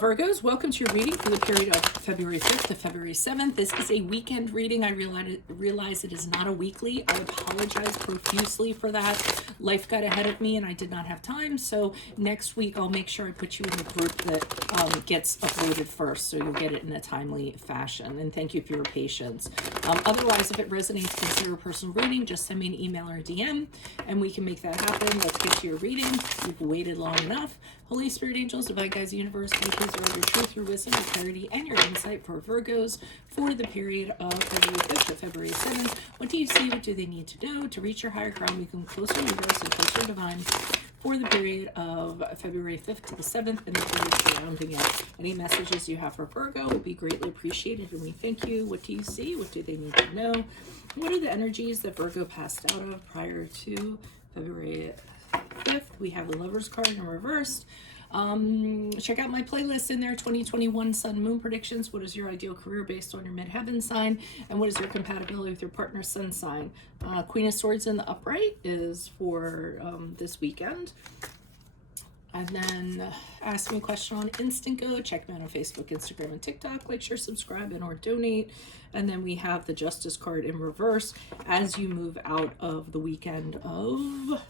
Virgos, welcome to your reading for the period of February 5th to February 7th. This is a weekend reading. I realize it is not a weekly. I apologize profusely for that. Life got ahead of me and I did not have time. So next week I'll make sure I put you in the group that gets uploaded first, so you'll get it in a timely fashion. And thank you for your patience. Otherwise, if it resonates, consider a personal reading. Just send me an email or a DM and we can make that happen. Let's get to your reading. You've waited long enough. Holy Spirit, angels, divine guides, universe, please reserve your truth, your wisdom, your clarity, and your insight for Virgos for the period of February 5th to February 7th. What do you see? What do they need to know to reach your higher ground? We come closer to universe and closer to divine for the period of February 5th to the 7th and the period surrounding it. Any messages you have for Virgo will be greatly appreciated, and we thank you. What do you see? What do they need to know? What are the energies that Virgo passed out of prior to February 5th? We have the Lovers card in reversed. Check out my playlist in there, 2021 Sun Moon predictions. What is your ideal career based on your midheaven sign? And what is your compatibility with your partner's sun sign? Queen of Swords in the upright is for this weekend. And then ask me a question on Instant Go. Check me out on Facebook, Instagram, and TikTok. Like, share, subscribe, and or donate. And then we have the Justice card in reverse as you move out of the weekend of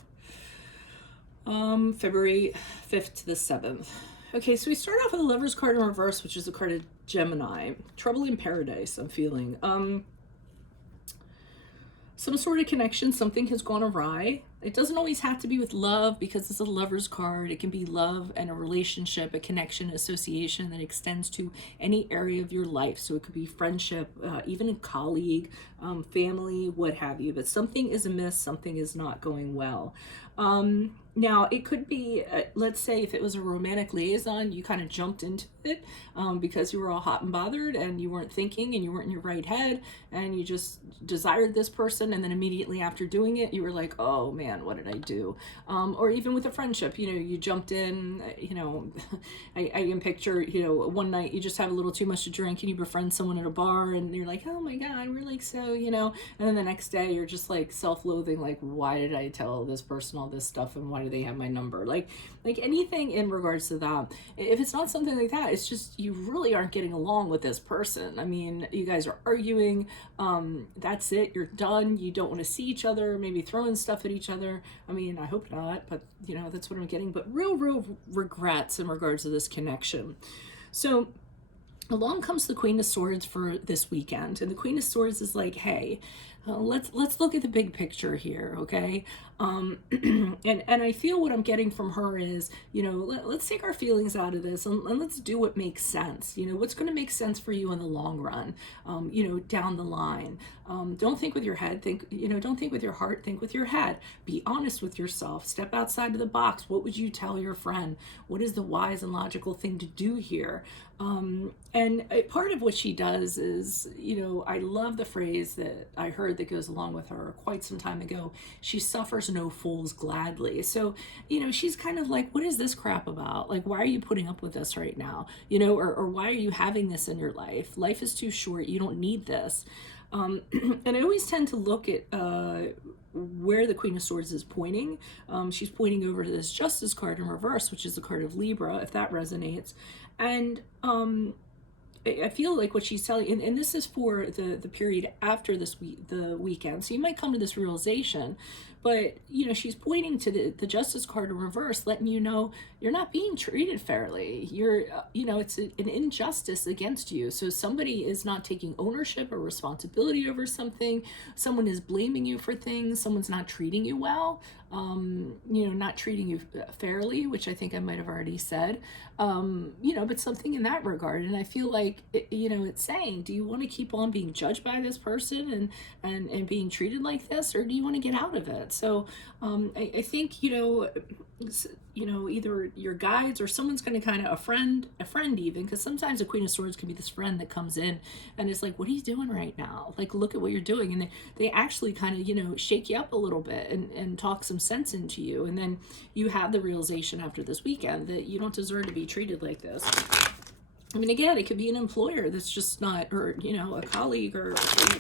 February 5th to the 7th. Okay, so we start off with the Lovers card in reverse, which is the card of Gemini. Trouble in paradise, I'm feeling. Some sort of connection, something has gone awry. It doesn't always have to be with love because it's a Lover's card. It can be love and a relationship, a connection, association that extends to any area of your life. So it could be friendship, even a colleague, family, what have you. But something is amiss, something is not going well. Now, it could be, let's say if it was a romantic liaison, you kind of jumped into it because you were all hot and bothered and you weren't thinking and you weren't in your right head and you just desired this person, and then immediately after doing it, you were like, oh man, what did I do? Or even with a friendship, you know, you jumped in, you know, I can picture, you know, one night you just have a little too much to drink and you befriend someone at a bar and you're like, oh my God, we're like so, you know, and then the next day you're just like self-loathing, like, why did I tell this person all this stuff and why do they have my number? Like anything in regards to that. If it's not something like that, it's just you really aren't getting along with this person. I mean, you guys are arguing, that's it, you're done, you don't want to see each other, maybe throwing stuff at each other. I mean, I hope not, but you know, that's what I'm getting. But real regrets in regards to this connection. So along comes the Queen of Swords for this weekend, and the Queen of Swords is like, hey, let's look at the big picture here, okay? And I feel what I'm getting from her is, you know, let's take our feelings out of this and let's do what makes sense. You know, what's going to make sense for you in the long run, you know, down the line. Don't think with your head, don't think with your heart, think with your head. Be honest with yourself, step outside of the box. What would you tell your friend? What is the wise and logical thing to do here? And part of what she does is, you know, I love the phrase that I heard that goes along with her quite some time ago. She suffers no fools gladly. So, you know, she's kind of like, what is this crap about? Like, why are you putting up with this right now? You know, or why are you having this in your life? Life is too short. You don't need this. And I always tend to look at where the Queen of Swords is pointing. She's pointing over to this Justice card in reverse, which is the card of Libra, if that resonates. And I feel like what she's telling, and this is for the period after the weekend, so you might come to this realization, but you know, she's pointing to the Justice card in reverse, letting you know you're not being treated fairly. You're, you know, it's an injustice against you. So somebody is not taking ownership or responsibility over something. Someone is blaming you for things. Someone's not treating you well. You know, not treating you fairly, which I think I might have already said, you know, but something in that regard. And I feel like, you know, it's saying, do you want to keep on being judged by this person and being treated like this, or do you want to get out of it? So I think, you know, either your guides or someone's going to kind of, a friend even, because sometimes the Queen of Swords can be this friend that comes in and is like, what are you doing right now? Like, look at what you're doing. And they actually kind of, you know, shake you up a little bit and talk some sense into you. And then you have the realization after this weekend that you don't deserve to be treated like this. I mean, again, it could be an employer that's just not, or, you know, a colleague or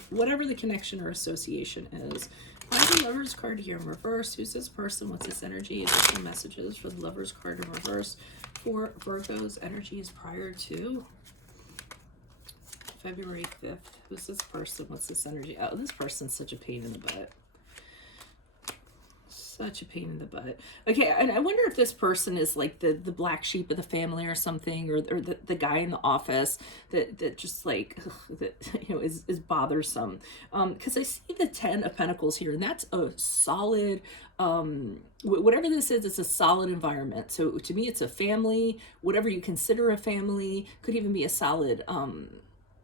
whatever the connection or association is. Why the Lover's card here in reverse? Who's this person? What's this energy? Additional messages for the Lover's card in reverse for Virgo's energy is prior to February 5th. Who's this person? What's this energy? Oh, this person's such a pain in the butt. Such a pain in the butt. Okay, and I wonder if this person is like the black sheep of the family or something, or the guy in the office that just like that, you know, is bothersome. Because I see the 10 of Pentacles here, and that's a solid whatever this is, it's a solid environment. So to me, it's a family, whatever you consider a family, could even be a solid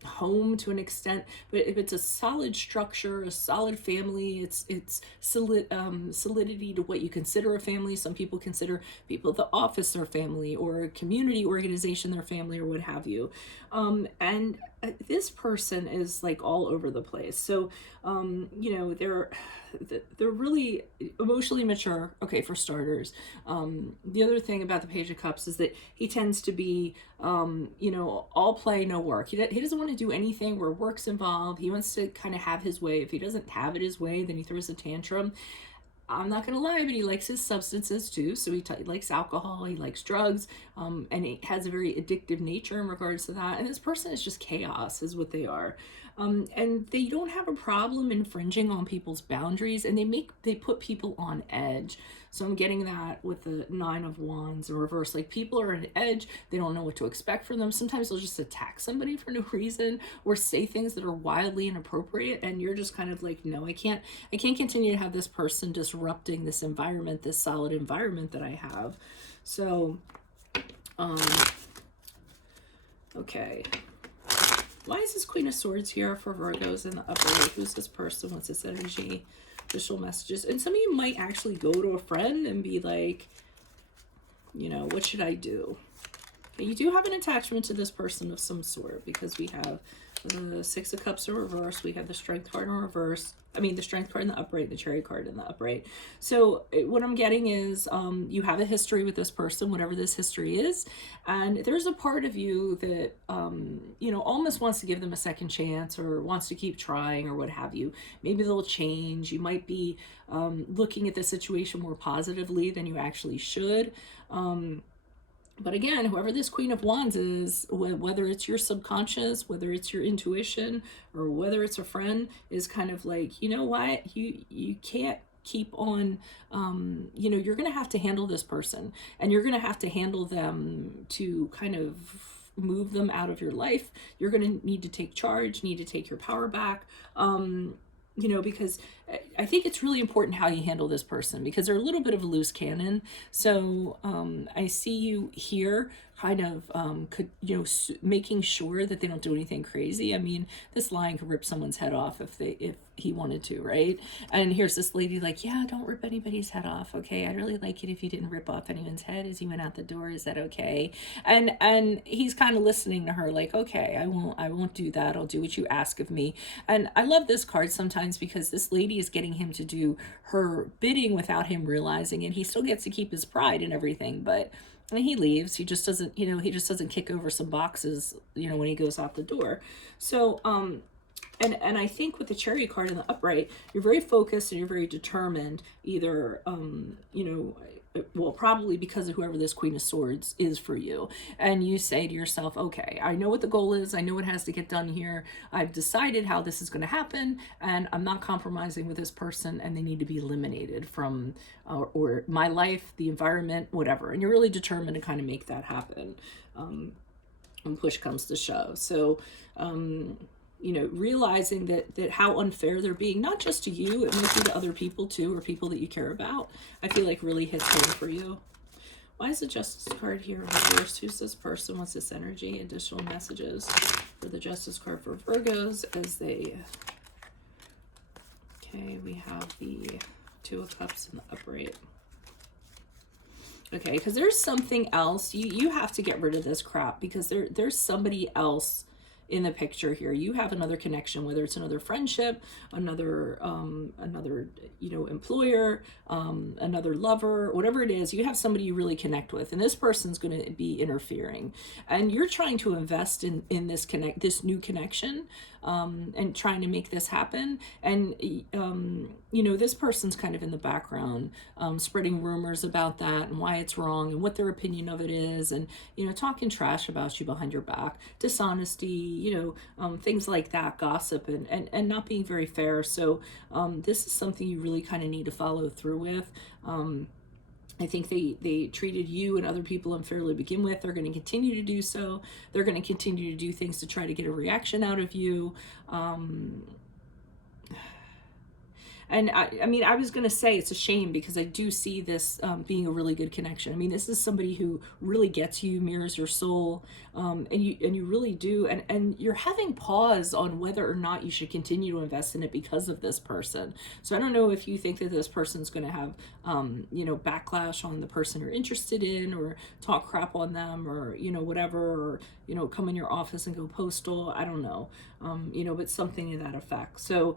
home to an extent, but if it's a solid structure, a solid family, it's solidity to what you consider a family. Some people consider people at the office their family, or a community organization their family, or what have you. And this person is like all over the place. So you know, they're really emotionally mature. Okay, for starters. The other thing about the Page of Cups is that he tends to be you know, all play, no work. He doesn't want to do anything where work's involved. He wants to kind of have his way. If he doesn't have it his way, then he throws a tantrum. I'm not gonna lie, but he likes his substances too. So he likes alcohol, he likes drugs, and he has a very addictive nature in regards to that. And this person is just chaos, is what they are. And they don't have a problem infringing on people's boundaries, and they put people on edge. So I'm getting that with the 9 of Wands in reverse. Like, people are on edge, they don't know what to expect from them. Sometimes they'll just attack somebody for no reason, or say things that are wildly inappropriate, and you're just kind of like, no, I can't continue to have this person disrupting this environment, this solid environment that I have. So okay, why is this Queen of Swords here for Virgos in the upper right? Who's this person? What's this energy? Official messages. And some of you might actually go to a friend and be like, you know, what should I do? Okay, you do have an attachment to this person of some sort, because we have the 6 of Cups in reverse. We have the Strength card in reverse. I mean, the Strength card in the upright, the Chariot card in the upright. So what I'm getting is you have a history with this person, whatever this history is. And there's a part of you that, you know, almost wants to give them a second chance, or wants to keep trying, or what have you. Maybe they'll change. You might be looking at the situation more positively than you actually should. But again, whoever this Queen of Wands is, whether it's your subconscious, whether it's your intuition, or whether it's a friend, is kind of like, you know what, you can't keep on, you know, you're going to have to handle this person, and you're going to have to handle them to kind of move them out of your life. You're going to need to take charge, need to take your power back. You know, because I think it's really important how you handle this person, because they're a little bit of a loose cannon. So I see you here kind of you know, making sure that they don't do anything crazy. I mean, this lion could rip someone's head off if he wanted to, right? And here's this lady like, yeah, don't rip anybody's head off, okay? I'd really like it if you didn't rip off anyone's head as he went out the door. Is that okay? And he's kind of listening to her like, okay, I won't do that. I'll do what you ask of me. And I love this card sometimes, because this lady is getting him to do her bidding without him realizing it. He still gets to keep his pride and everything, but when he leaves, he just doesn't, you know, he just doesn't kick over some boxes, you know, when he goes out the door. So and I think with the Chariot card in the upright, you're very focused and you're very determined, either you know, well, probably because of whoever this Queen of Swords is for you. And you say to yourself, okay, I know what the goal is. I know what has to get done here. I've decided how this is going to happen, and I'm not compromising with this person, and they need to be eliminated from or my life, the environment, whatever. And you're really determined to kind of make that happen when push comes to shove. So you know, realizing that how unfair they're being, not just to you, it might be to other people too, or people that you care about, I feel like really hits home for you. Why is the Justice card here reversed? Who's this person? What's this energy? Additional messages for the Justice card for Virgos as they... Okay, we have the 2 of Cups in the upright. Okay, because there's something else. You have to get rid of this crap, because there's somebody else in the picture here. You have another connection, whether it's another friendship, another employer, another lover, whatever it is. You have somebody you really connect with, and this person's going to be interfering, and you're trying to invest in this new connection, and trying to make this happen. And this person's kind of in the background, spreading rumors about that and why it's wrong and what their opinion of it is, and talking trash about you behind your back, dishonesty, things like that, gossip, and not being very fair. So this is something you really kind of need to follow through with. I think they treated you and other people unfairly to begin with. They're going to continue to do so. They're going to continue to do things to try to get a reaction out of you. And I was going to say it's a shame, because I do see this being a really good connection. I mean, this is somebody who really gets you, mirrors your soul, and you really do. And you're having pause on whether or not you should continue to invest in it because of this person. So I don't know if you think that this person's going to have, backlash on the person you're interested in, or talk crap on them, or, whatever, or, come in your office and go postal. I don't know, but something to that effect. So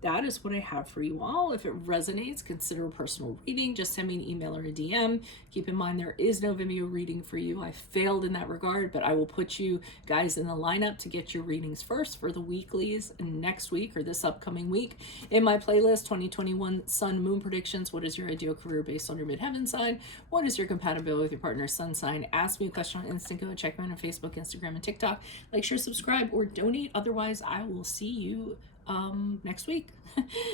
that is what I have for you all. If it resonates, consider a personal reading. Just send me an email or a DM. Keep in mind, there is no Vimeo reading for you. I failed in that regard, but I will put you guys in the lineup to get your readings first for the weeklies next week, or this upcoming week, in my playlist 2021 Sun Moon Predictions. What is your ideal career based on your midheaven sign? What is your compatibility with your partner's sun sign? Ask me a question on Instant Go. Check me out on Facebook, Instagram, and TikTok. Like, share, subscribe, or donate. Otherwise, I will see you next week.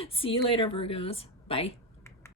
See you later, Virgos. Bye.